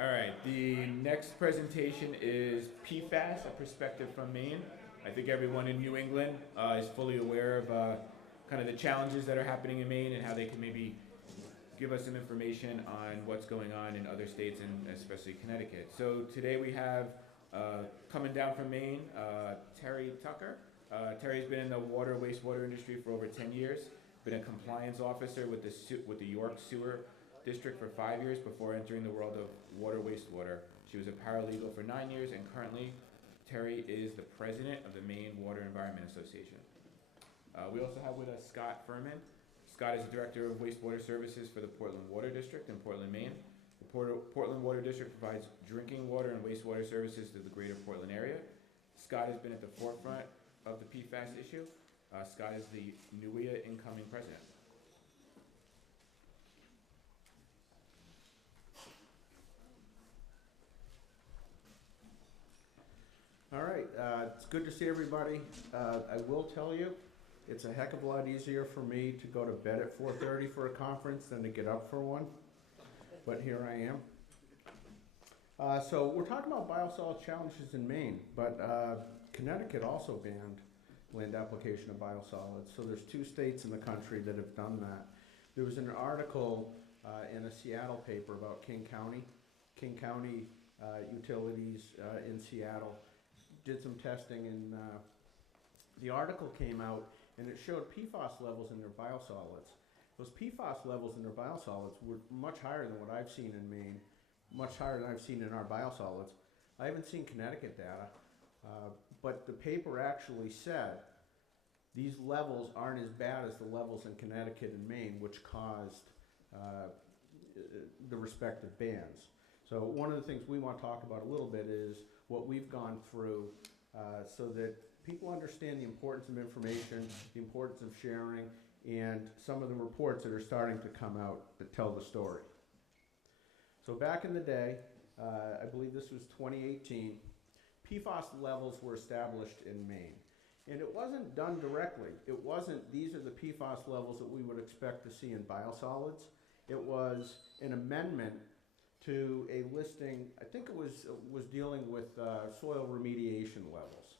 All right, the next presentation is Pfas, a perspective from Maine. I think everyone in New England is fully aware of kind of the challenges that are happening in Maine and how they can maybe give us some information on what's going on in other states and especially Connecticut. So today we have coming down from Maine, Terry Tucker. Terry's been in the water wastewater industry for over 10 years, been a compliance officer with the York Sewer District for 5 years before entering the world of water wastewater. She was a paralegal for 9 years, and currently Terry is the president of the Maine Water Environment Association. We also have with us Scott Firman. Scott is the director of wastewater services for the Portland Water District in Portland, Maine. The Portland Water District provides drinking water and wastewater services to the greater Portland area. Scott has been at the forefront of the PFAS issue. Scott is the NUIA incoming president. All right, it's good to see everybody. I will tell you, it's a heck of a lot easier for me to go to bed at 4:30 for a conference than to get up for one, but here I am. So we're talking about biosolids challenges in Maine, but Connecticut also banned land application of biosolids. So there's 2 states in the country that have done that. There was an article in a Seattle paper about King County utilities in Seattle did some testing, and the article came out and it showed PFAS levels in their biosolids. Those PFAS levels in their biosolids were much higher than what I've seen in Maine, much higher than I've seen in our biosolids. I haven't seen Connecticut data, but the paper actually said these levels aren't as bad as the levels in Connecticut and Maine, which caused the respective bans. So one of the things we want to talk about a little bit is what we've gone through so that people understand the importance of information, the importance of sharing, and some of the reports that are starting to come out that tell the story. So back in the day, I believe this was 2018, PFAS levels were established in Maine. And it wasn't done directly. It wasn't, these are the PFAS levels that we would expect to see in biosolids. It was an amendment to a listing, I think it was dealing with soil remediation levels.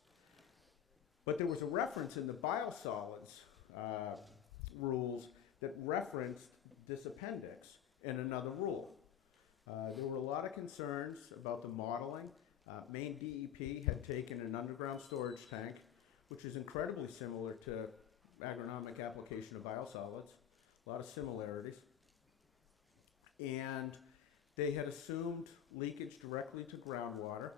But there was a reference in the biosolids rules that referenced this appendix in another rule. There were a lot of concerns about the modeling. Maine DEP had taken an underground storage tank, which is incredibly similar to agronomic application of biosolids, a lot of similarities. And they had assumed leakage directly to groundwater.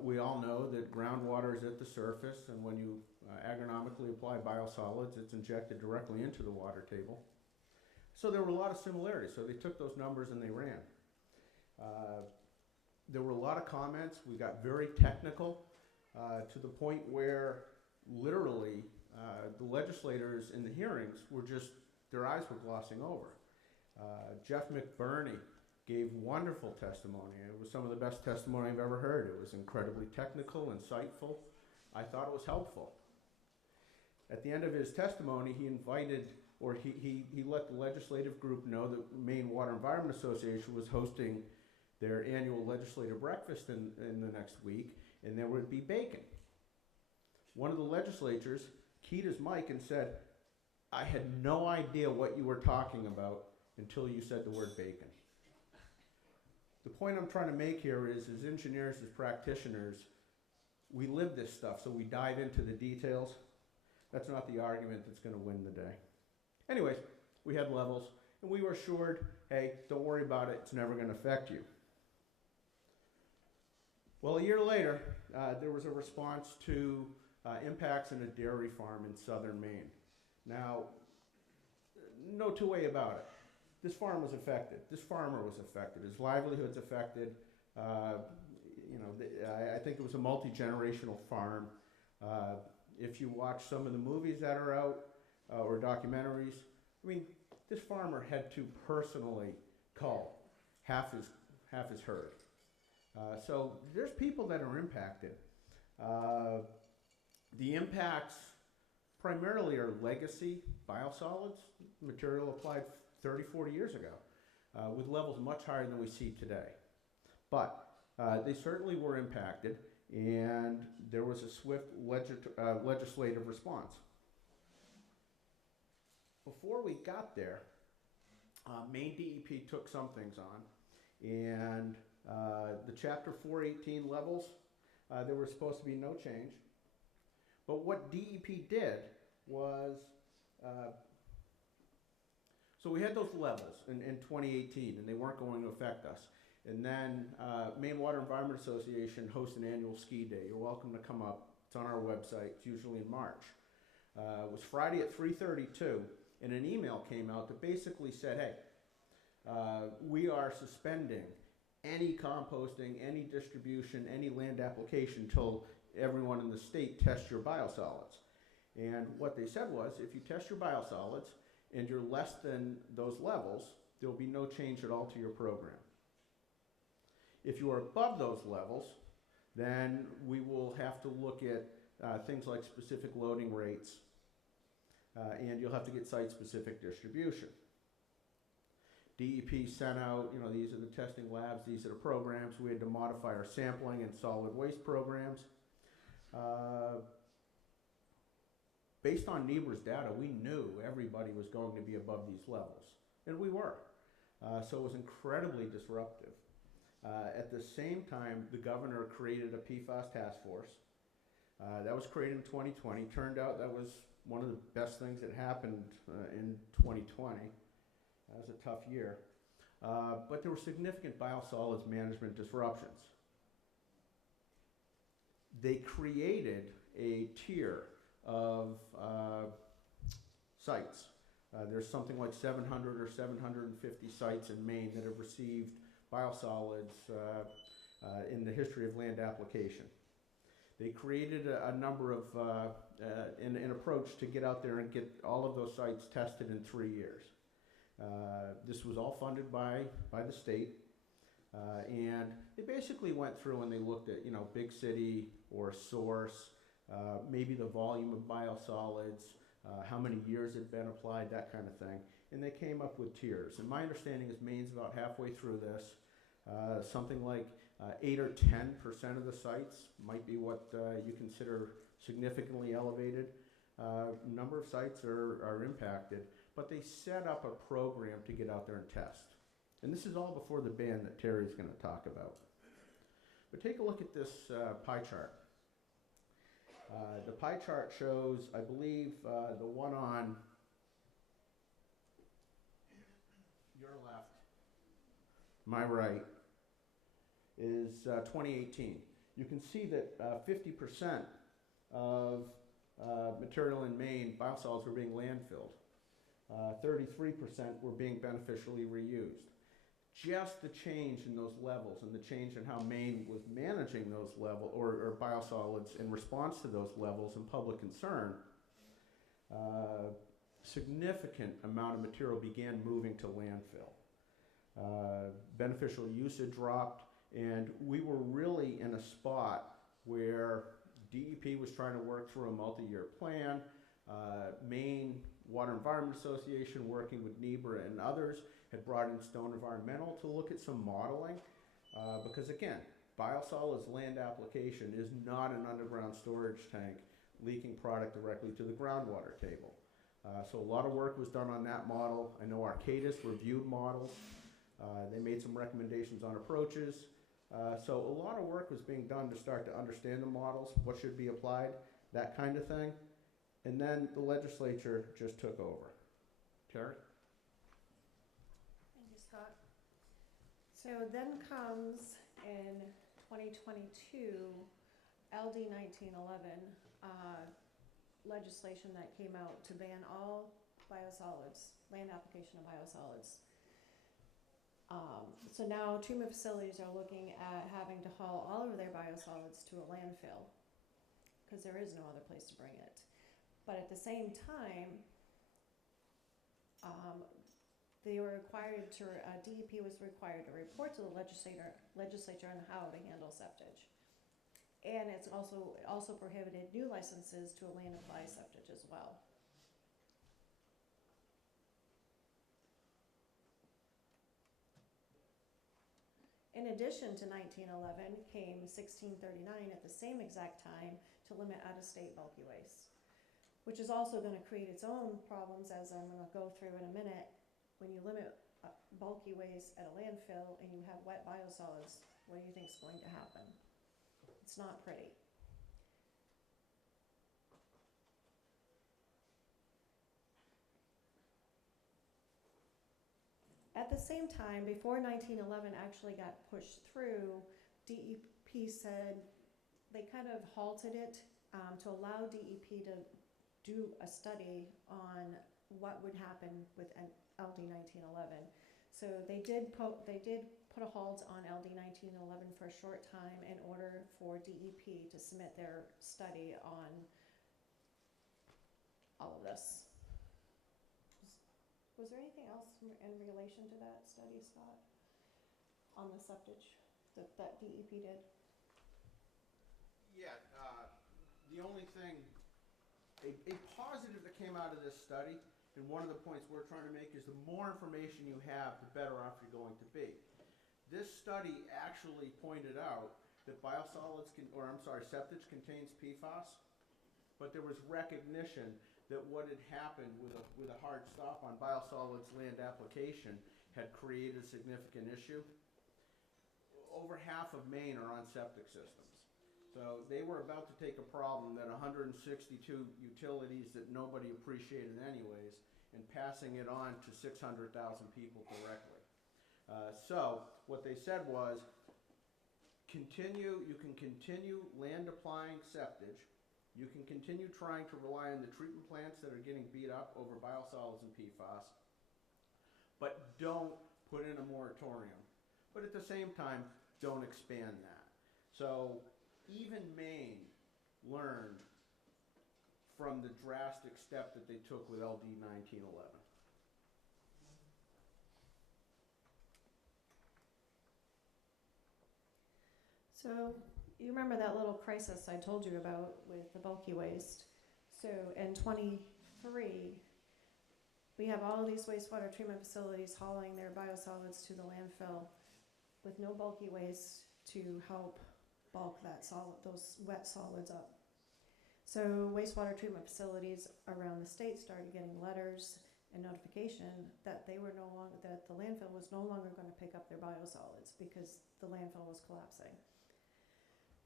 We all know that groundwater is at the surface, and when you agronomically apply biosolids, it's injected directly into the water table. So there were a lot of similarities, so they took those numbers and they ran. There were a lot of comments. We got very technical to the point where literally the legislators in the hearings were just, their eyes were glossing over. Jeff McBurney gave wonderful testimony. It was some of the best testimony I've ever heard. It was incredibly technical, insightful. I thought it was helpful. At the end of his testimony, he invited, or he let the legislative group know that Maine Water Environment Association was hosting their annual legislative breakfast in the next week, and there would be bacon. One of the legislators keyed his mic and said, "I had no idea what you were talking about until you said the word bacon." The point I'm trying to make here is, as engineers, as practitioners, we live this stuff, so we dive into the details. That's not the argument that's going to win the day. Anyways, we had levels, and we were assured, hey, don't worry about it, it's never going to affect you. Well, a year later, there was a response to impacts in a dairy farm in southern Maine. Now, no two ways about it. This farm was affected. This farmer was affected. His livelihood's affected. I think it was a multi-generational farm. If you watch some of the movies that are out or documentaries, I mean, this farmer had to personally cull half his herd. So there's people that are impacted. The impacts primarily are legacy biosolids, material applied 30, 40 years ago, with levels much higher than we see today. But they certainly were impacted, and there was a swift legislative response. Before we got there, Maine DEP took some things on, and the Chapter 418 levels, there was supposed to be no change. But what DEP did was, so we had those levels in 2018, and they weren't going to affect us. And then Maine Water Environment Association hosts an annual ski day. You're welcome to come up. It's on our website. It's usually in March. It was Friday at 3:32, and an email came out that basically said, hey, we are suspending any composting, any distribution, any land application until everyone in the state tests your biosolids. And what they said was, if you test your biosolids and you're less than those levels, there will be no change at all to your program. If you are above those levels, then we will have to look at things like specific loading rates, and you'll have to get site-specific distribution. DEP sent out, these are the testing labs, these are the programs. We had to modify our sampling and solid waste programs. Based on NEBR's data, we knew everybody was going to be above these levels, and we were. So it was incredibly disruptive. At the same time, the governor created a Pfas task force. That was created in 2020. Turned out that was one of the best things that happened in 2020. That was a tough year. But there were significant biosolids management disruptions. They created a tier of sites. There's something like 700 or 750 sites in Maine that have received biosolids in the history of land application. They created a number of, an approach to get out there and get all of those sites tested in 3 years. This was all funded by the state, and they basically went through and they looked at, big city or source, maybe the volume of biosolids, how many years had been applied, that kind of thing. And they came up with tiers. And my understanding is Maine's about halfway through this. Something like 8 or 10% of the sites might be what you consider significantly elevated. Number of sites are impacted, but they set up a program to get out there and test. And this is all before the ban that Terry's going to talk about. But take a look at this pie chart. The pie chart shows, I believe, the one on your left, my right, is 2018. You can see that 50% of material in Maine, biosolids, were being landfilled. 33% were being beneficially reused. Just the change in those levels and the change in how Maine was managing those levels, or biosolids in response to those levels and public concern, significant amount of material began moving to landfill. Beneficial usage dropped, and we were really in a spot where DEP was trying to work through a multi-year plan. Maine Water Environment Association, working with NEBR and others, had brought in Stone Environmental to look at some modeling, because again, biosolids land application is not an underground storage tank leaking product directly to the groundwater table. So a lot of work was done on that model. I know Arcadis reviewed models. They made some recommendations on approaches. So a lot of work was being done to start to understand the models, what should be applied, that kind of thing. And then the legislature just took over. Terry? Thank you, Scott. So then comes in 2022, LD 1911, legislation that came out to ban all biosolids, land application of biosolids. So now treatment facilities are looking at having to haul all of their biosolids to a landfill because there is no other place to bring it. But at the same time, they were required to, DEP was required to report to the legislature on how to handle septage. And it's also prohibited new licenses to a land apply septage as well. In addition to 1911 came 1639 at the same exact time to limit out-of-state bulky waste, which is also going to create its own problems, as I'm going to go through in a minute. When you limit bulky waste at a landfill and you have wet biosolids, what do you think is going to happen? It's not pretty. At the same time, before 1911 actually got pushed through, DEP said they kind of halted it to allow DEP to do a study on what would happen with an LD 1911. So they did put a halt on LD 1911 for a short time in order for DEP to submit their study on all of this. Was there anything else in relation to that study, Scott, on the septage that DEP did? Yeah, the only thing, a positive that came out of this study, and one of the points we're trying to make, is the more information you have, the better off you're going to be. This study actually pointed out that septage contains Pfas, but there was recognition that what had happened with a hard stop on biosolids land application had created a significant issue. Over half of Maine are on septic systems. So they were about to take a problem that 162 utilities that nobody appreciated anyways, and passing it on to 600,000 people directly. So what they said was, you can continue land applying septage. You can continue trying to rely on the treatment plants that are getting beat up over biosolids and PFAS, but don't put in a moratorium. But at the same time, don't expand that. So even Maine learned from the drastic step that they took with LD 1911. So you remember that little crisis I told you about with the bulky waste. So in 23, we have all of these wastewater treatment facilities hauling their biosolids to the landfill with no bulky waste to help bulk those wet solids up. So wastewater treatment facilities around the state started getting letters and notification that the landfill was no longer going to pick up their biosolids because the landfill was collapsing.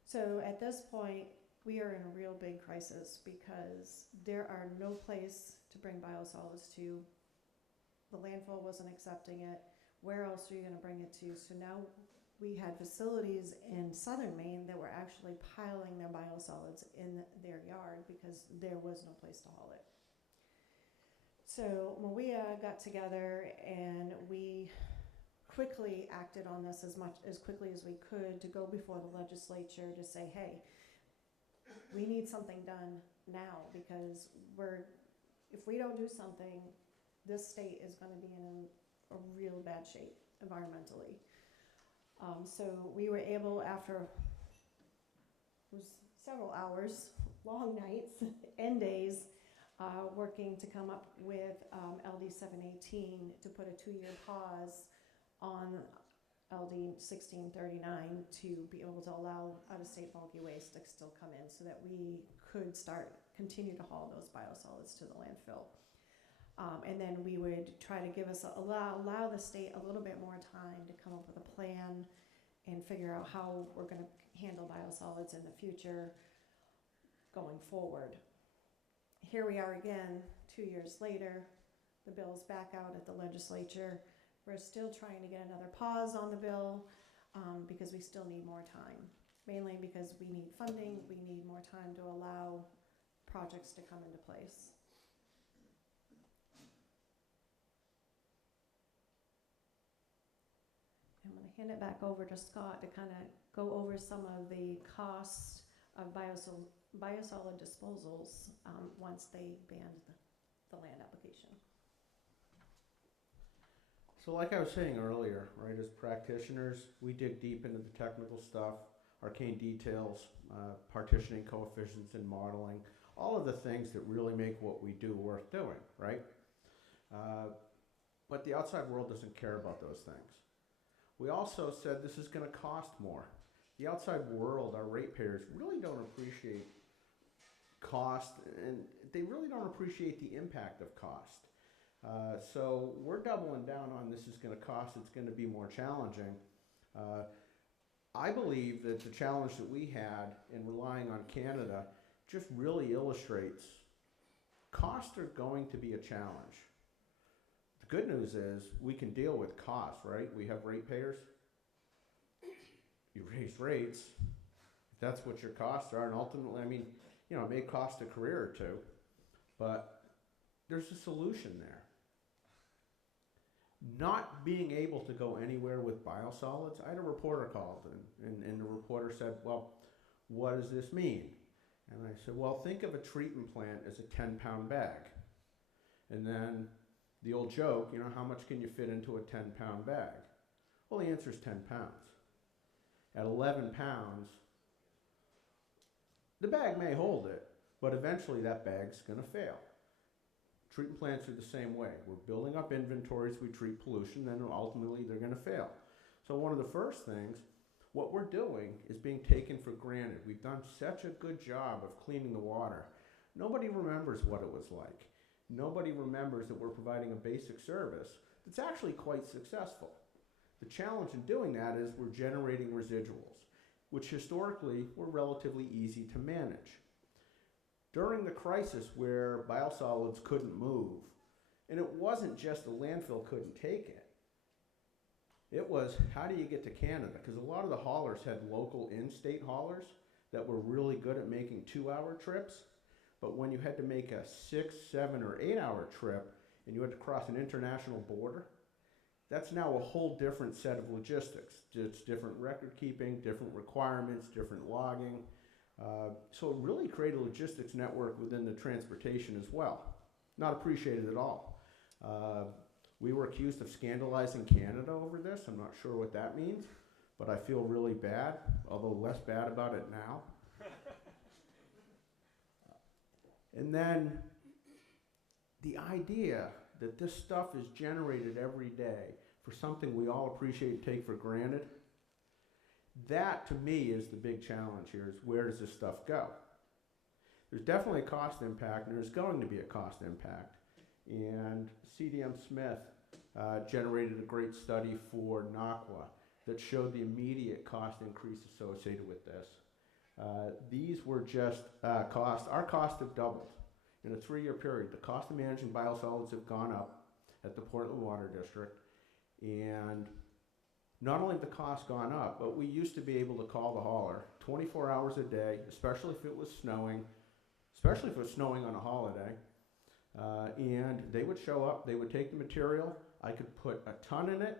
So at this point, we are in a real big crisis because there are no place to bring biosolids to. The landfill wasn't accepting it. Where else are you going to bring it to? So now we had facilities in southern Maine that were actually piling their biosolids in their yard because there was no place to haul it. So Maria got together and we quickly acted on this as quickly as we could to go before the legislature to say, hey, we need something done now because if we don't do something, this state is going to be in a real bad shape environmentally. So we were able, after it was several hours, long nights and days, working to come up with LD 718 to put a 2-year pause on LD 1639 to be able to allow out-of-state bulky waste to still come in so that we could continue to haul those biosolids to the landfill. And then we would try to allow the state a little bit more time to come up with a plan and figure out how we're going to handle biosolids in the future going forward. Here we are again, 2 years later. The bill's back out at the legislature. We're still trying to get another pause on the bill because we still need more time, mainly because we need funding. We need more time to allow projects to come into place. I'm going to hand it back over to Scott to kind of go over some of the costs of biosolid disposals once they banned the land application. So like I was saying earlier, right, as practitioners, we dig deep into the technical stuff, arcane details, partitioning coefficients and modeling, all of the things that really make what we do worth doing, right? But the outside world doesn't care about those things. We also said this is going to cost more. The outside world, our ratepayers, really don't appreciate cost, and they really don't appreciate the impact of cost. So we're doubling down on this is going to cost, it's going to be more challenging. I believe that the challenge that we had in relying on Canada just really illustrates costs are going to be a challenge. The good news is we can deal with costs, right? We have ratepayers. You raise rates, that's what your costs are, and ultimately, I mean, you know, it may cost a career or two, but there's a solution there. Not being able to go anywhere with biosolids, I had a reporter called, and the reporter said, well, what does this mean? And I said, well, think of a treatment plant as a 10-pound bag. And then the old joke, you know, how much can you fit into a 10-pound bag? Well, the answer is 10 pounds. At 11 pounds, the bag may hold it, but eventually that bag's going to fail. Treatment plants are the same way. We're building up inventories, we treat pollution, then ultimately they're going to fail. So one of the first things, what we're doing is being taken for granted. We've done such a good job of cleaning the water. Nobody remembers what it was like. Nobody remembers that we're providing a basic service that's actually quite successful. The challenge in doing that is we're generating residuals, which historically were relatively easy to manage. During the crisis where biosolids couldn't move, and it wasn't just the landfill couldn't take it, it was how do you get to Canada? Because a lot of the haulers had local in-state haulers that were really good at making 2-hour trips, but when you had to make a 6, 7, or 8-hour trip and you had to cross an international border, that's now a whole different set of logistics. It's different record keeping, different requirements, different logging. So it really created a logistics network within the transportation as well. Not appreciated at all. We were accused of scandalizing Canada over this. I'm not sure what that means, but I feel really bad, although less bad about it now. And then the idea that this stuff is generated every day for something we all appreciate and take for granted, that to me is the big challenge here, is where does this stuff go? There's definitely a cost impact, and there's going to be a cost impact. And CDM Smith generated a great study for NACWA that showed the immediate cost increase associated with this. These were just costs. Our costs have doubled in a 3-year period. The cost of managing biosolids have gone up at the Portland Water District. And not only have the costs gone up, but we used to be able to call the hauler 24 hours a day, especially if it was snowing, especially if it was snowing on a holiday. And they would show up, they would take the material. I could put a ton in it.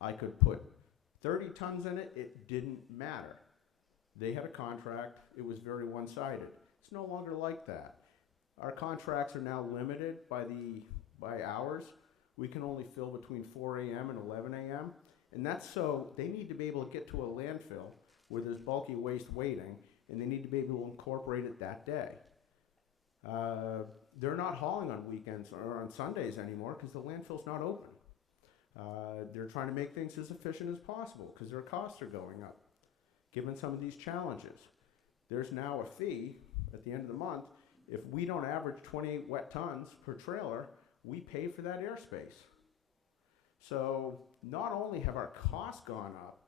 I could put 30 tons in it. It didn't matter. They had a contract. It was very one-sided. It's no longer like that. Our contracts are now limited by hours. We can only fill between 4 a.m. and 11 a.m. And that's so they need to be able to get to a landfill where there's bulky waste waiting, and they need to be able to incorporate it that day. They're not hauling on weekends or on Sundays anymore because the landfill's not open. They're trying to make things as efficient as possible because their costs are going up. Given some of these challenges, there's now a fee at the end of the month. If we don't average 28 wet tons per trailer, we pay for that airspace. So not only have our costs gone up,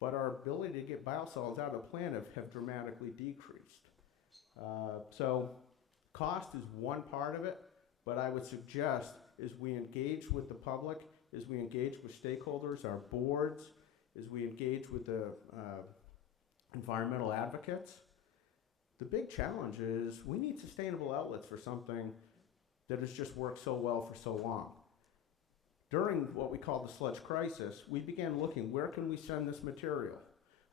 but our ability to get biosolids out of the plant have dramatically decreased. So cost is one part of it, but I would suggest as we engage with the public, as we engage with stakeholders, our boards, as we engage with the environmental advocates, the big challenge is we need sustainable outlets for something that has just worked so well for so long. During what we call the sludge crisis, we began looking, where can we send this material?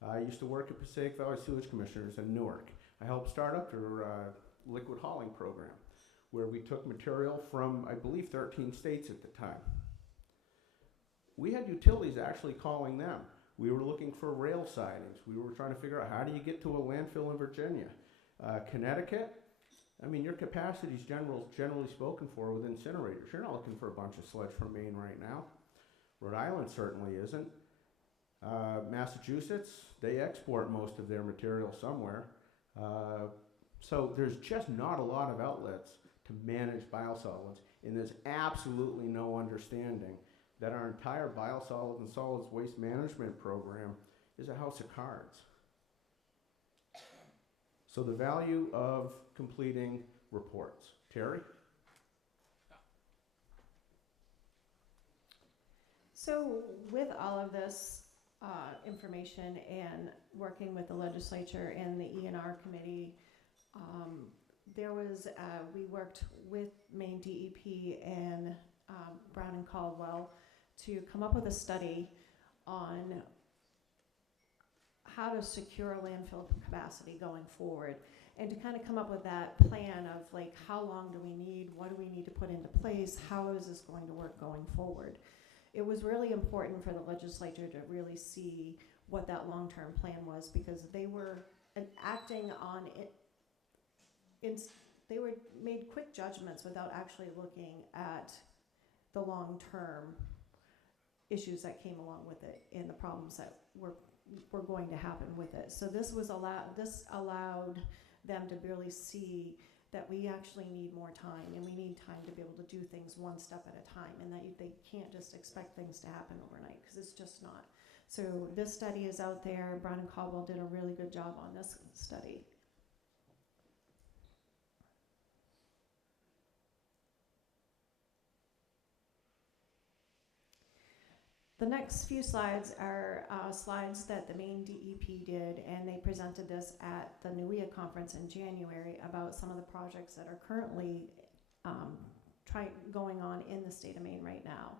I used to work at Passaic Valley Sewage Commissioners in Newark. I helped start up their liquid hauling program, where we took material from, I believe, 13 states at the time. We had utilities actually calling them. We were looking for rail sidings. We were trying to figure out how do you get to a landfill in Virginia. Connecticut, I mean, your capacity is generally spoken for with incinerators. You're not looking for a bunch of sludge from Maine right now. Rhode Island certainly isn't. Massachusetts, they export most of their material somewhere. So there's just not a lot of outlets to manage biosolids, and there's absolutely no understanding that our entire biosolids and solids waste management program is a house of cards. So the value of completing reports. Terry? So with all of this information and working with the legislature and the E&R committee, we worked with Maine DEP and Brown and Caldwell to come up with a study on how to secure landfill capacity going forward, and to kind of come up with that plan of like, how long do we need, what do we need to put into place, how is this going to work going forward. It was really important for the legislature to really see what that long-term plan was, because they were acting on it. They were made quick judgments without actually looking at the long-term issues that came along with it and the problems that were going to happen with it. So this allowed them to really see that we actually need more time, and we need time to be able to do things one step at a time, and that they can't just expect things to happen overnight, because it's just not. So this study is out there. Brown and Caldwell did a really good job on this study. The next few slides are slides that the Maine DEP did, and they presented this at the NUIA conference in January about some of the projects that are currently going on in the state of Maine right now.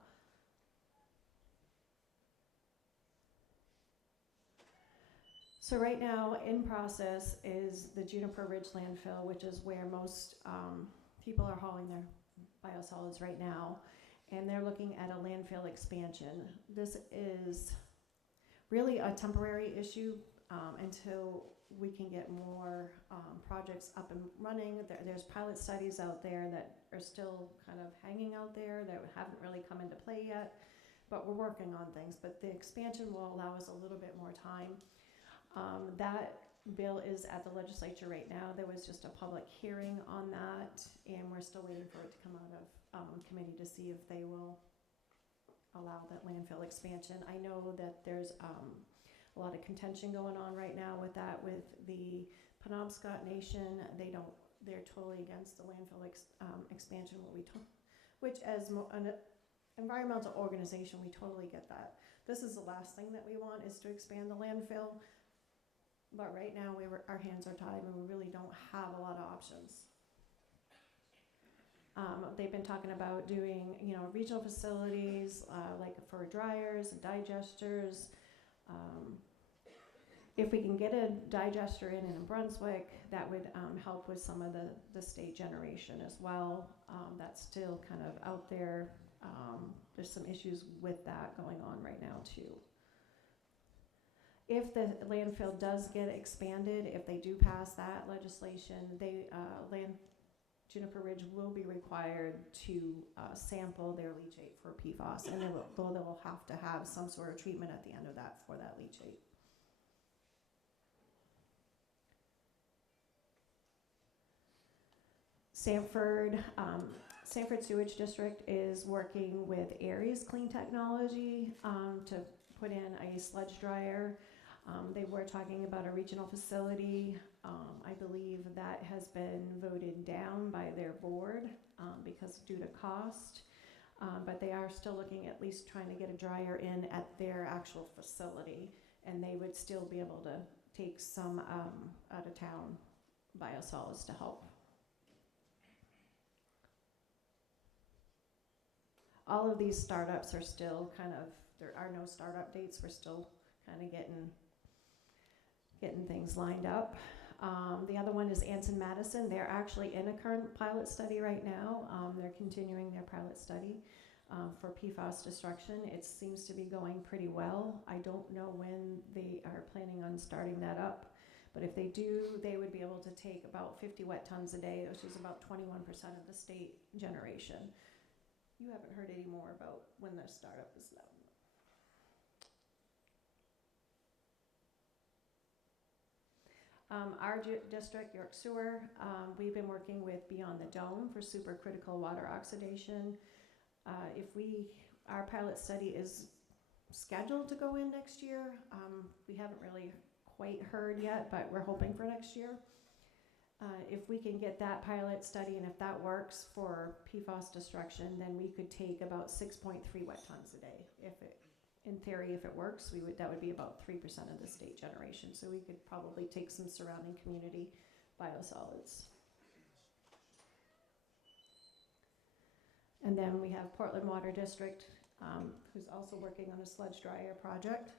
So right now in process is the Juniper Ridge landfill, which is where most people are hauling their biosolids right now. And they're looking at a landfill expansion. This is really a temporary issue until we can get more projects up and running. There's pilot studies out there that are still kind of hanging out there that haven't really come into play yet, but we're working on things. But the expansion will allow us a little bit more time. That bill is at the legislature right now. There was just a public hearing on that, and we're still waiting for it to come out of committee to see if they will allow that landfill expansion. I know that there's a lot of contention going on right now with that, with the Penobscot Nation. They're totally against the landfill expansion, which as an environmental organization, we totally get that. This is the last thing that we want, is to expand the landfill. But right now, our hands are tied, and we really don't have a lot of options. They've been talking about doing, regional facilities, like for dryers and digesters. If we can get a digester in Brunswick, that would help with some of the state generation as well. That's still kind of out there. There's some issues with that going on right now too. If the landfill does get expanded, if they do pass that legislation, Juniper Ridge will be required to sample their leachate for Pfas, and they will have to have some sort of treatment at the end of that for that leachate. Sanford Sewage District is working with Aries Clean Technology to put in a sludge dryer. They were talking about a regional facility. I believe that has been voted down by their board because due to cost, but they are still looking at least trying to get a dryer in at their actual facility, and they would still be able to take some out of town biosolids to help. All of these startups are still there are no startup dates. We're still kind of getting things lined up. The other one is Anson Madison. They're actually in a current pilot study right now. They're continuing their pilot study for PFAS destruction. It seems to be going pretty well. I don't know when they are planning on starting that up, but if they do, they would be able to take about 50 wet tons a day, which is about 21% of the state generation. You haven't heard any more about when their startup is now. Our district, York Sewer, we've been working with Beyond the Dome for supercritical water oxidation. Our pilot study is scheduled to go in next year. We haven't really quite heard yet, but we're hoping for next year. If we can get that pilot study and if that works for PFAS destruction, then we could take about 6.3 wet tons a day. In theory, if it works, that would be about 3% of the state generation. So we could probably take some surrounding community biosolids. And then we have Portland Water District, who's also working on a sludge dryer project.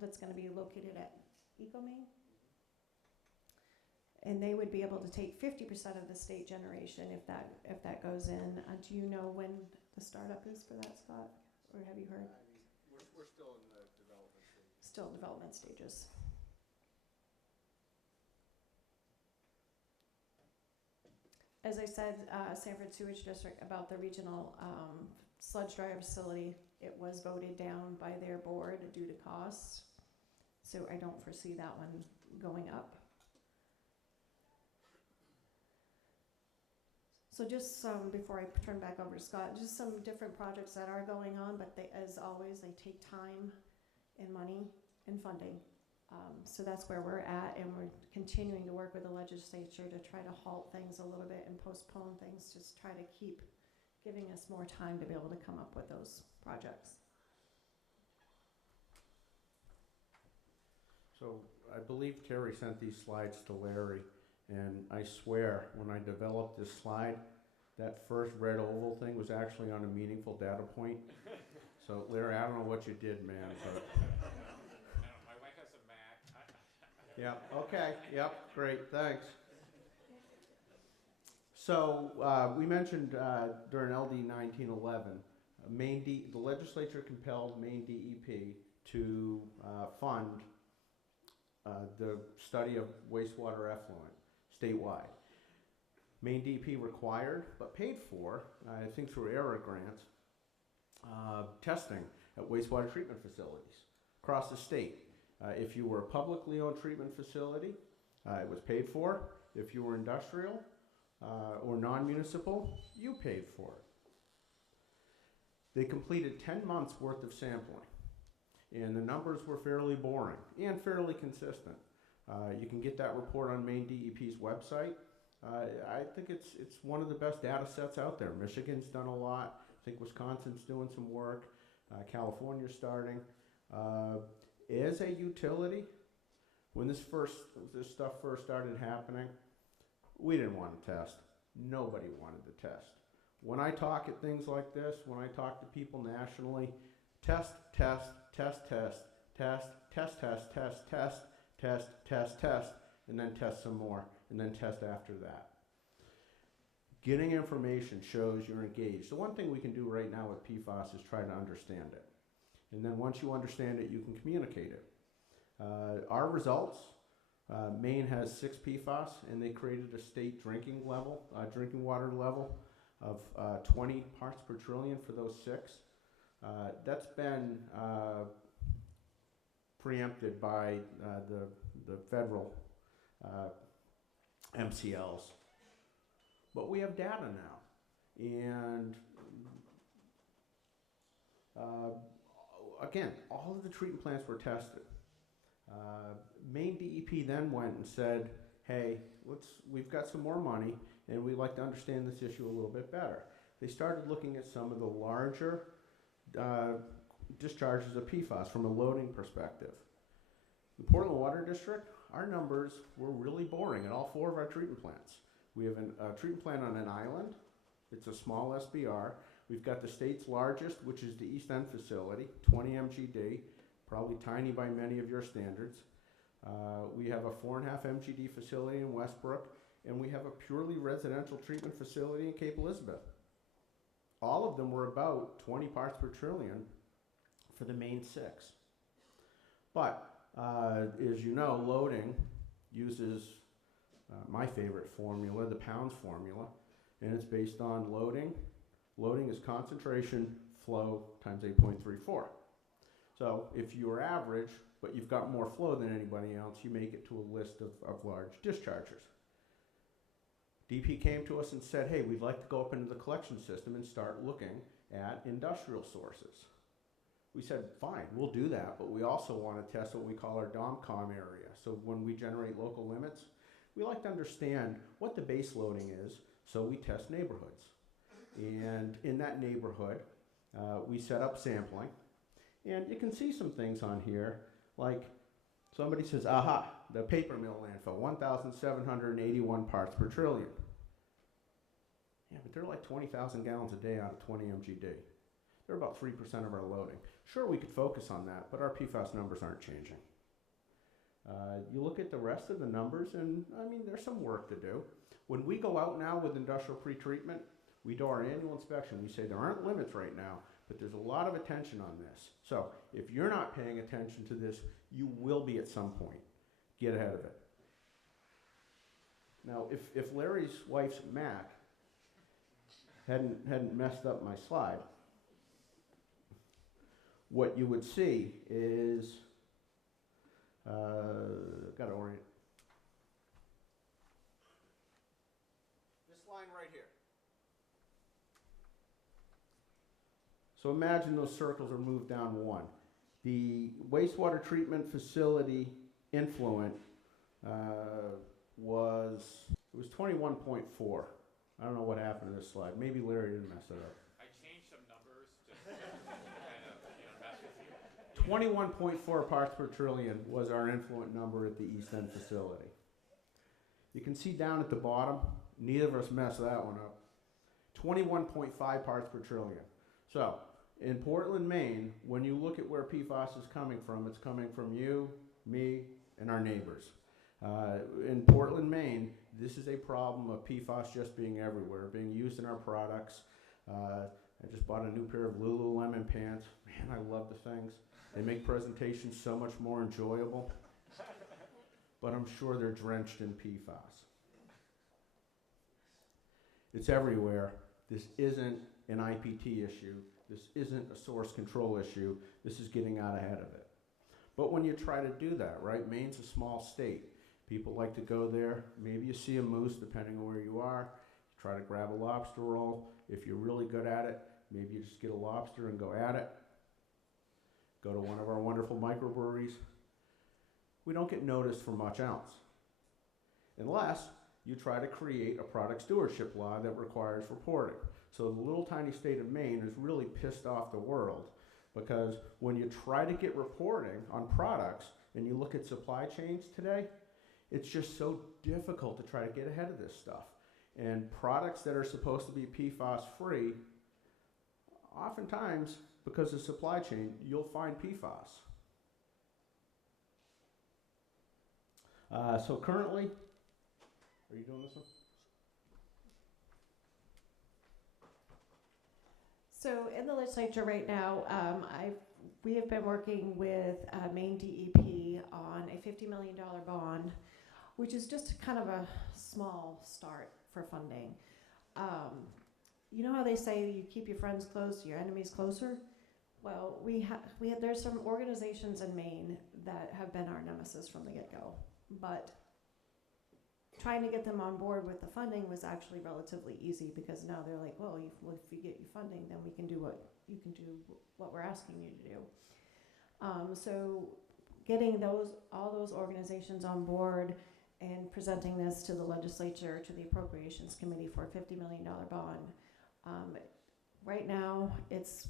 That's going to be located at Maine. And they would be able to take 50% of the state generation if that goes in. Do you know when the startup is for that, Scott? Or have you heard? We're still in the development stage. Still in development stages. As I said, Sanford Sewage District about the regional sludge dryer facility, it was voted down by their board due to costs. So I don't foresee that one going up. So just before I turn back over to Scott, just some different projects that are going on, but as always, they take time and money and funding. So that's where we're at, and we're continuing to work with the legislature to try to halt things a little bit and postpone things, just try to keep giving us more time to be able to come up with those projects. So I believe Terry sent these slides to Larry, and I swear when I developed this slide, that first red oval thing was actually on a meaningful data point. So Larry, I don't know what you did, man. But My wife has a Mac. yeah, okay, yep, great, thanks. So we mentioned during LD 1911, the legislature compelled Maine DEP to fund the study of wastewater effluent statewide. Maine DEP required, but paid for, I think through ERA grants, testing at wastewater treatment facilities across the state. If you were a publicly owned treatment facility, it was paid for. If you were industrial or non-municipal, you paid for it. They completed 10 months worth of sampling, and the numbers were fairly boring and fairly consistent. You can get that report on Maine DEP's website. I think it's one of the best data sets out there. Michigan's done a lot. I think Wisconsin's doing some work. California's starting. As a utility, when this stuff first started happening, we didn't want to test. Nobody wanted to test. When I talk at things like this, when I talk to people nationally, test, test, test, test, test, test, test, test, test, test, test, test, and then test some more, and then test after that. Getting information shows you're engaged. The one thing we can do right now with PFAS is try to understand it. And then once you understand it, you can communicate it. Our results, Maine has 6 PFAS, and they created a state drinking water level of 20 parts per trillion for those 6. That's been preempted by the federal MCLs. But we have data now. And again, all of the treatment plants were tested. Maine DEP then went and said, hey, we've got some more money and we'd like to understand this issue a little bit better. They started looking at some of the larger discharges of PFAS from a loading perspective. The Portland Water District, our numbers were really boring at all 4 of our treatment plants. We have a treatment plant on an island. It's a small SBR. We've got the state's largest, which is the East End facility, 20 MGD, probably tiny by many of your standards. We have a 4.5 MGD facility in Westbrook, and we have a purely residential treatment facility in Cape Elizabeth. All of them were about 20 parts per trillion for the main 6. But as you know, loading uses my favorite formula, the Pounds formula, and it's based on loading. Loading is concentration flow times 8.34. So if you're average, but you've got more flow than anybody else, you make it to a list of large dischargers. DP came to us and said, hey, we'd like to go up into the collection system and start looking at industrial sources. We said, fine, we'll do that, but we also want to test what we call our DOMCOM area. So when we generate local limits, we like to understand what the base loading is, so we test neighborhoods. And in that neighborhood, we set up sampling. And you can see some things on here, like somebody says, aha, the paper mill landfill, 1,781 parts per trillion. Yeah, but they're like 20,000 gallons a day out of 20 MGD. They're about 3% of our loading. Sure, we could focus on that, but our PFAS numbers aren't changing. You look at the rest of the numbers, and I mean, there's some work to do. When we go out now with industrial pretreatment, we do our annual inspection. We say there aren't limits right now, but there's a lot of attention on this. So if you're not paying attention to this, you will be at some point. Get ahead of it. Now, if Larry's wife's Mac hadn't messed up my slide, what you would see is, got to orient. This line right here. So imagine those circles are moved down one. The wastewater treatment facility influent was 21.4. I don't know what happened to this slide. Maybe Larry didn't mess it up. I changed some numbers just to kind of, mess with you. 21.4 parts per trillion was our influent number at the East End facility. You can see down at the bottom, neither of us messed that one up. 21.5 parts per trillion. So, in Portland, Maine, when you look at where PFAS is coming from, it's coming from you, me, and our neighbors. In Portland, Maine, this is a problem of PFAS just being everywhere, being used in our products. I just bought a new pair of Lululemon pants. Man, I love the things. They make presentations so much more enjoyable. But I'm sure they're drenched in PFAS. It's everywhere. This isn't an IPT issue. This isn't a source control issue. This is getting out ahead of it. But when you try to do that, right, Maine's a small state. People like to go there. Maybe you see a moose, depending on where you are. Try to grab a lobster roll. If you're really good at it, maybe you just get a lobster and go at it. Go to one of our wonderful microbreweries. We don't get noticed for much else, unless you try to create a product stewardship law that requires reporting. So the little tiny state of Maine has really pissed off the world, because when you try to get reporting on products and you look at supply chains today, it's just so difficult to try to get ahead of this stuff. And products that are supposed to be PFAS free, oftentimes, because of supply chain, you'll find PFAS. So currently, are you doing this one? So in the legislature right now, we have been working with Maine DEP on a $50 million bond, which is just kind of a small start for funding. You know how they say you keep your friends close, your enemies closer? Well, there's some organizations in Maine that have been our nemesis from the get-go, but trying to get them on board with the funding was actually relatively easy, because now they're like, well, if you get your funding, then we can do what we're asking you to do. So getting all those organizations on board and presenting this to the legislature, to the Appropriations Committee for a $50 million bond. Right now,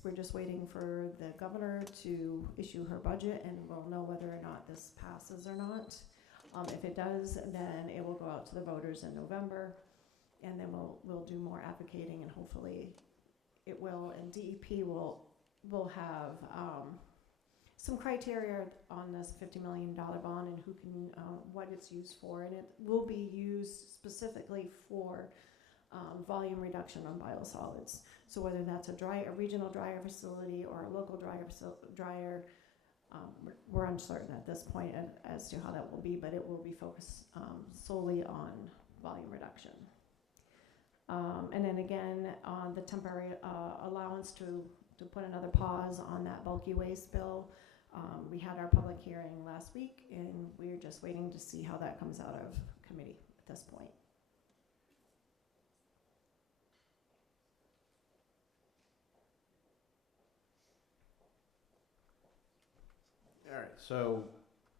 we're just waiting for the governor to issue her budget, and we'll know whether or not this passes or not. If it does, then it will go out to the voters in November, and then we'll do more advocating, and hopefully it will. And DEP will have some criteria on this $50 million bond and who can what it's used for, and it will be used specifically for volume reduction on biosolids. So whether that's a regional dryer facility or a local dryer. We're uncertain at this point as to how that will be, but it will be focused solely on volume reduction. And then again, on the temporary allowance to put another pause on that bulky waste bill. We had our public hearing last week, and we're just waiting to see how that comes out of committee at this point. All right, so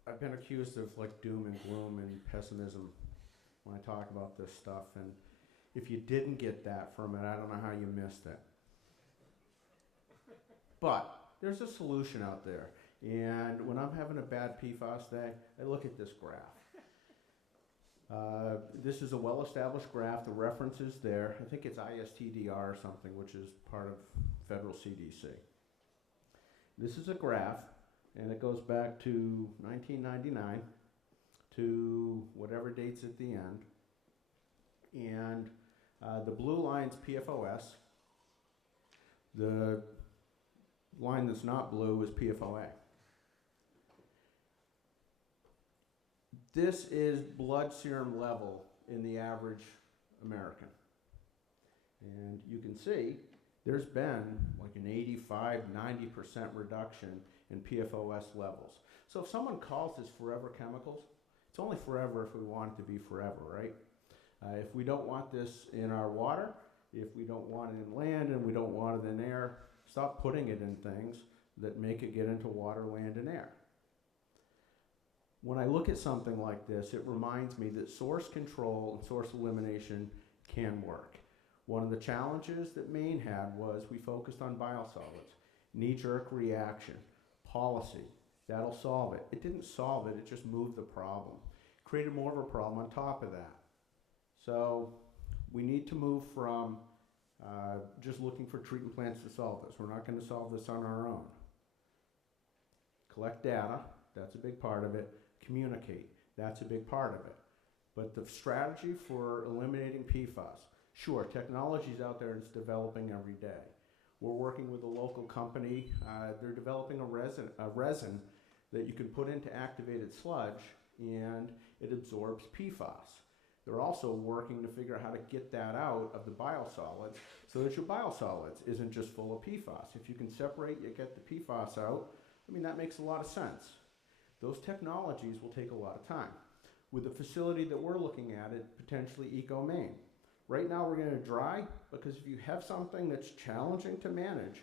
I've been accused of like doom and gloom and pessimism when I talk about this stuff, and if you didn't get that from it, I don't know how you missed it. But there's a solution out there, and when I'm having a bad PFAS day, I look at this graph. This is a well-established graph. The reference is there. I think it's ISTDR or something, which is part of federal CDC. This is a graph, and it goes back to 1999 to whatever date's at the end. And the blue line's PFOS. The line that's not blue is PFOA. This is blood serum level in the average American. And you can see there's been like an 85–90% reduction in PFOS levels. So if someone calls this forever chemicals, it's only forever if we want it to be forever, right? If we don't want this in our water, if we don't want it in land and we don't want it in air, stop putting it in things that make it get into water, land, and air. When I look at something like this, it reminds me that source control and source elimination can work. One of the challenges that Maine had was we focused on biosolids, knee-jerk reaction, policy. That'll solve it. It didn't solve it, it just moved the problem. Created more of a problem on top of that. So we need to move from just looking for treatment plants to solve this. We're not going to solve this on our own. Collect data, that's a big part of it. Communicate, that's a big part of it. But the strategy for eliminating PFAS, sure, technology's out there and it's developing every day. We're working with a local company. They're developing a resin that you can put into activated sludge and it absorbs PFAS. They're also working to figure out how to get that out of the biosolids so that your biosolids isn't just full of PFAS. If you can separate, you get the PFAS out, I mean, that makes a lot of sense. Those technologies will take a lot of time. With the facility that we're looking at, potentially Maine. Right now we're going to dry because if you have something that's challenging to manage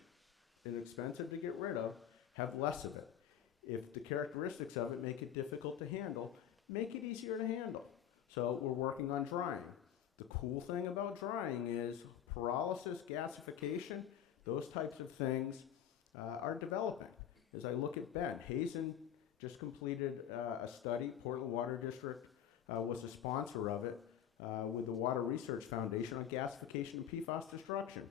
and expensive to get rid of, have less of it. If the characteristics of it make it difficult to handle, make it easier to handle. So we're working on drying. The cool thing about drying is pyrolysis, gasification, those types of things are developing. As I look at Ben, Hazen just completed a study. Portland Water District was a sponsor of it with the Water Research Foundation on gasification and PFAS destruction.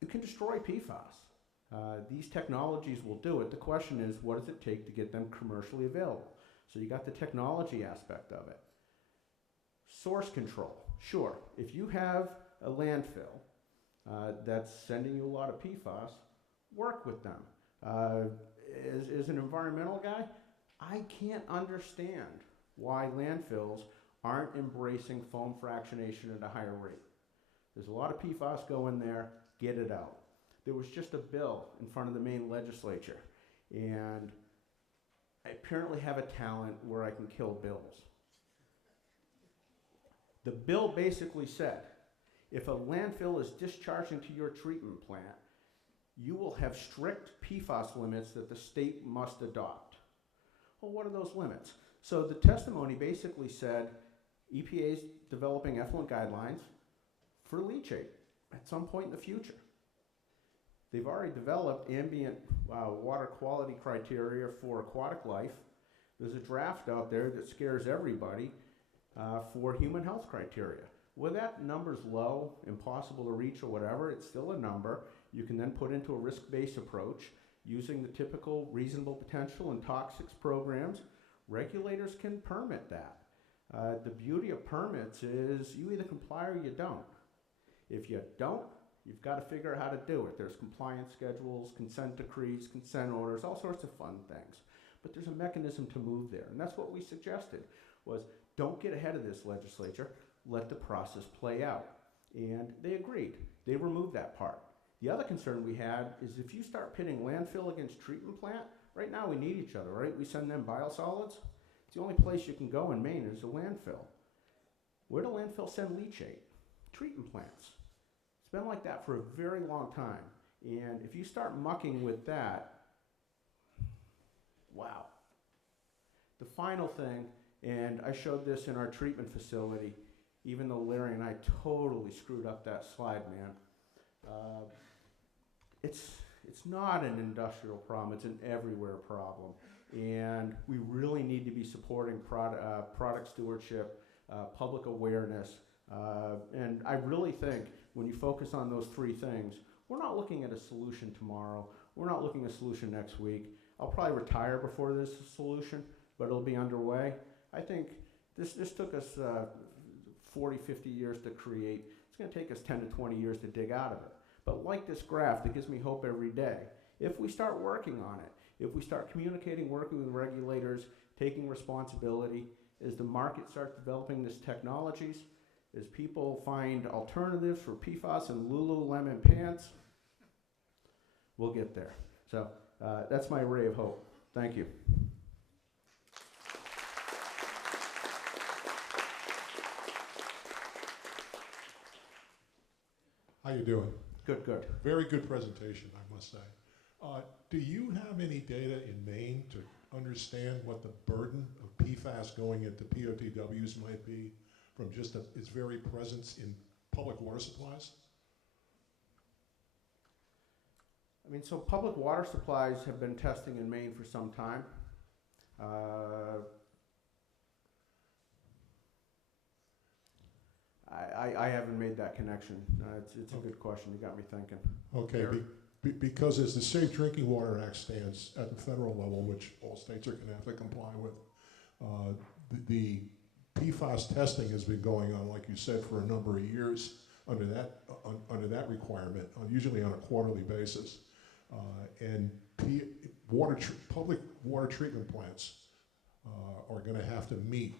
You can destroy PFAS. These technologies will do it. The question is, what does it take to get them commercially available? So you got the technology aspect of it. Source control. Sure, if you have a landfill that's sending you a lot of PFAS, work with them. As an environmental guy, I can't understand why landfills aren't embracing foam fractionation at a higher rate. There's a lot of PFAS going there, get it out. There was just a bill in front of the Maine legislature, and I apparently have a talent where I can kill bills. The bill basically said, if a landfill is discharging to your treatment plant, you will have strict PFAS limits that the state must adopt. Well, what are those limits? So the testimony basically said EPA's developing effluent guidelines for leachate at some point in the future. They've already developed ambient water quality criteria for aquatic life. There's a draft out there that scares everybody for human health criteria. Where that number's low, impossible to reach or whatever, it's still a number. You can then put into a risk-based approach using the typical reasonable potential and toxics programs. Regulators can permit that. The beauty of permits is you either comply or you don't. If you don't, you've got to figure out how to do it. There's compliance schedules, consent decrees, consent orders, all sorts of fun things. But there's a mechanism to move there. And that's what we suggested, was don't get ahead of this legislature. Let the process play out. And they agreed. They removed that part. The other concern we had is if you start pitting landfill against treatment plant, right now we need each other, right? We send them biosolids. It's the only place you can go in Maine is a landfill. Where do landfills send leachate? Treatment plants. It's been like that for a very long time. And if you start mucking with that, wow. The final thing, and I showed this in our treatment facility, even though Larry and I totally screwed up that slide, man. It's not an industrial problem, it's an everywhere problem. And we really need to be supporting product stewardship, public awareness. And I really think when you focus on those three things, we're not looking at a solution tomorrow. We're not looking at a solution next week. I'll probably retire before this solution, but it'll be underway. I think this took us 40, 50 years to create. It's going to take us 10 to 20 years to dig out of it. But like this graph, that gives me hope every day. If we start working on it, if we start communicating, working with regulators, taking responsibility, as the market starts developing these technologies, as people find alternatives for PFAS and Lululemon pants, we'll get there. So that's my ray of hope. Thank you. How you doing? Good, good. Very good presentation, I must say. Do you have any data in Maine to understand what the burden of PFAS going into POTWs might be from just its very presence in public water supplies? I mean, so public water supplies have been testing in Maine for some time. I haven't made that connection. It's a good question. You got me thinking. Okay, because as the Safe Drinking Water Act stands at the federal level, which all states are going to have to comply with, the PFAS testing has been going on, like you said, for a number of years under that requirement, usually on a quarterly basis. And public water treatment plants are going to have to meet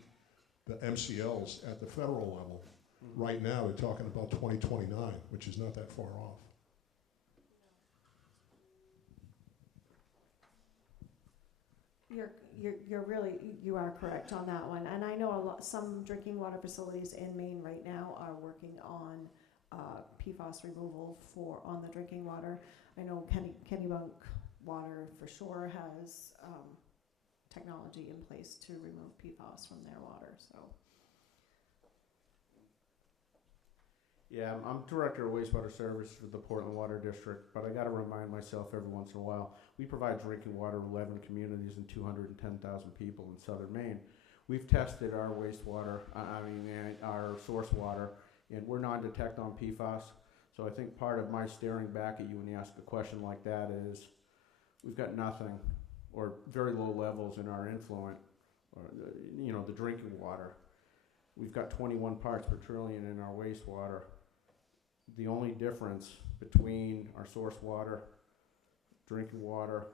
the MCLs at the federal level. Right now, they're talking about 2029, which is not that far off. You are correct on that one. And I know some drinking water facilities in Maine right now are working on PFAS removal on the drinking water. I know Kennebunk Water for sure has technology in place to remove PFAS from their water. So. Yeah, I'm director of wastewater service for the Portland Water District, but I got to remind myself every once in a while, we provide drinking water to 11 communities and 210,000 people in southern Maine. We've tested our wastewater, our source water, and we're non-detect on PFAS. So I think part of my staring back at you when you ask a question like that is we've got nothing or very low levels in our influent, or the drinking water. We've got 21 parts per trillion in our wastewater. The only difference between our source water, drinking water,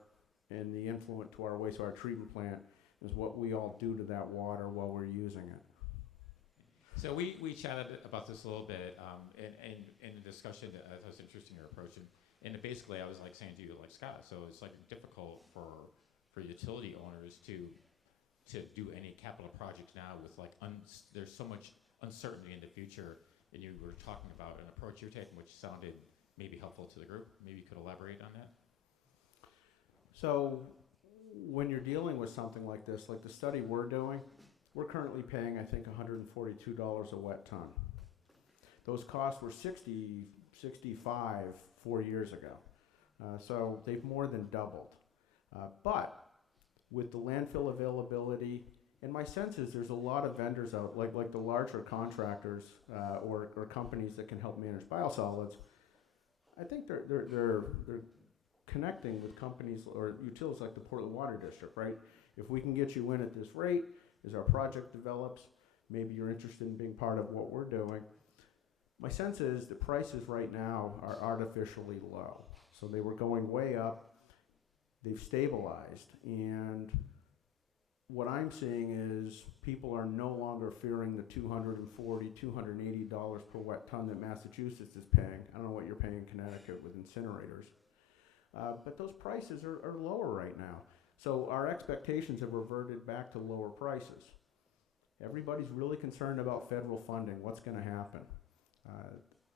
and the influent to our wastewater treatment plant is what we all do to that water while we're using it. So we chatted about this a little bit in the discussion. I thought it was interesting your approach, and basically I was like saying to you, like Scott, so it's like difficult for utility owners to do any capital projects now with like there's so much uncertainty in the future. And you were talking about an approach you're taking, which sounded maybe helpful to the group. Maybe you could elaborate on that. So when you're dealing with something like this, like the study we're doing, we're currently paying, I think, $142 a wet ton. Those costs were $60, $65 4 years ago. So they've more than doubled. But with the landfill availability, and my sense is there's a lot of vendors out, like the larger contractors or companies that can help manage biosolids. I think they're connecting with companies or utilities like the Portland Water District, right? If we can get you in at this rate, as our project develops, maybe you're interested in being part of what we're doing. My sense is the prices right now are artificially low. So they were going way up, they've stabilized, and what I'm seeing is people are no longer fearing the $240, $280 per wet ton that Massachusetts is paying. I don't know what you're paying in Connecticut with incinerators. But those prices are lower right now. So our expectations have reverted back to lower prices. Everybody's really concerned about federal funding. What's going to happen?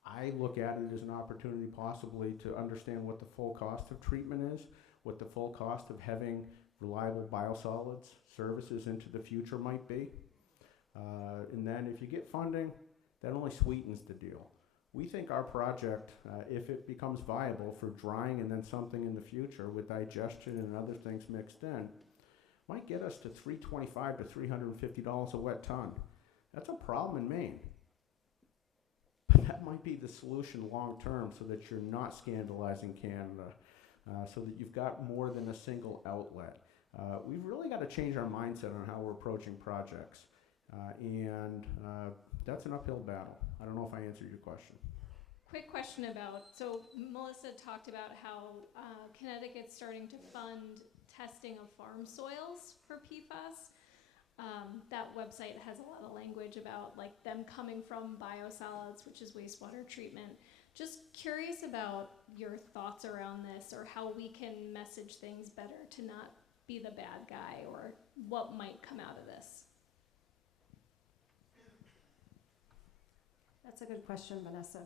I look at it as an opportunity possibly to understand what the full cost of treatment is, what the full cost of having reliable biosolids services into the future might be. And then if you get funding, that only sweetens the deal. We think our project, if it becomes viable for drying and then something in the future with digestion and other things mixed in, might get us to $325 to $350 a wet ton. That's a problem in Maine. But that might be the solution long term so that you're not scandalizing Canada, so that you've got more than a single outlet. We've really got to change our mindset on how we're approaching projects. And that's an uphill battle. I don't know if I answered your question. Quick question about, so Melissa talked about how Connecticut's starting to fund testing of farm soils for PFAS. That website has a lot of language about like them coming from biosolids, which is wastewater treatment. Just curious about your thoughts around this, or how we can message things better to not be the bad guy, or what might come out of this. That's a good question, Vanessa.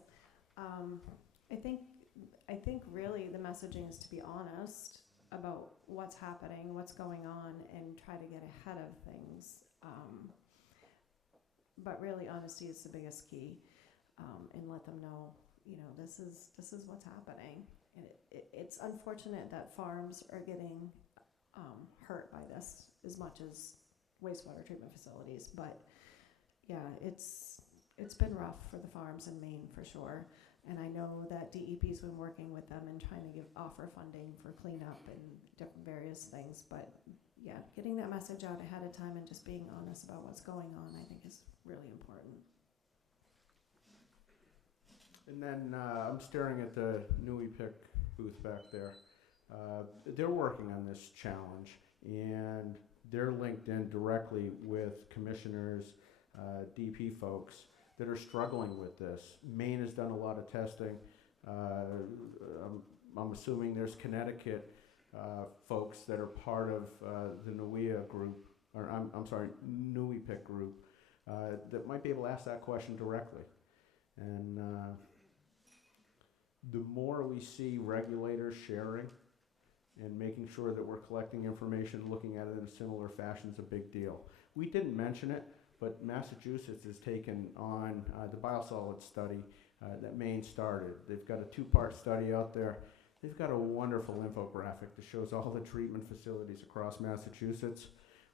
I think really the messaging is to be honest about what's happening, what's going on, and try to get ahead of things. But really, honesty is the biggest key, and let them know, you know, this is what's happening. And it's unfortunate that farms are getting hurt by this as much as wastewater treatment facilities. But yeah, it's been rough for the farms in Maine for sure. And I know that DEP's been working with them and trying to offer funding for cleanup and different various things. But yeah, getting that message out ahead of time and just being honest about what's going on, I think is really important. And then I'm staring at the NUIPIC booth back there. They're working on this challenge, and they're linked in directly with commissioners, DP folks that are struggling with this. Maine has done a lot of testing. I'm assuming there's Connecticut folks that are part of the NUIA group, or I'm sorry, NUIPIC group, that might be able to ask that question directly. And the more we see regulators sharing and making sure that we're collecting information, looking at it in a similar fashion is a big deal. We didn't mention it, but Massachusetts has taken on the biosolids study that Maine started. They've got a 2-part study out there. They've got a wonderful infographic that shows all the treatment facilities across Massachusetts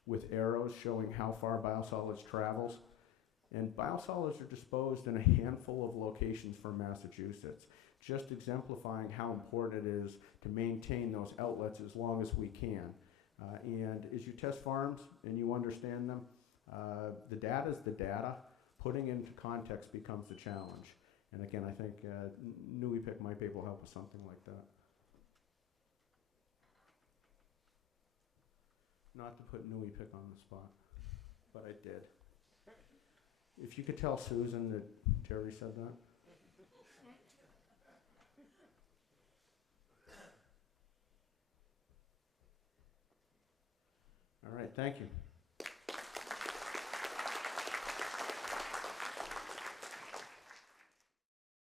with arrows showing how far biosolids travels. And biosolids are disposed in a handful of locations for Massachusetts, just exemplifying how important it is to maintain those outlets as long as we can. And as you test farms and you understand them, the data is the data. Putting into context becomes the challenge. And again, I think NUIPIC might be able to help with something like that. Not to put NUIPIC on the spot, but I did. If you could tell Susan that Terry said that. All right, thank you.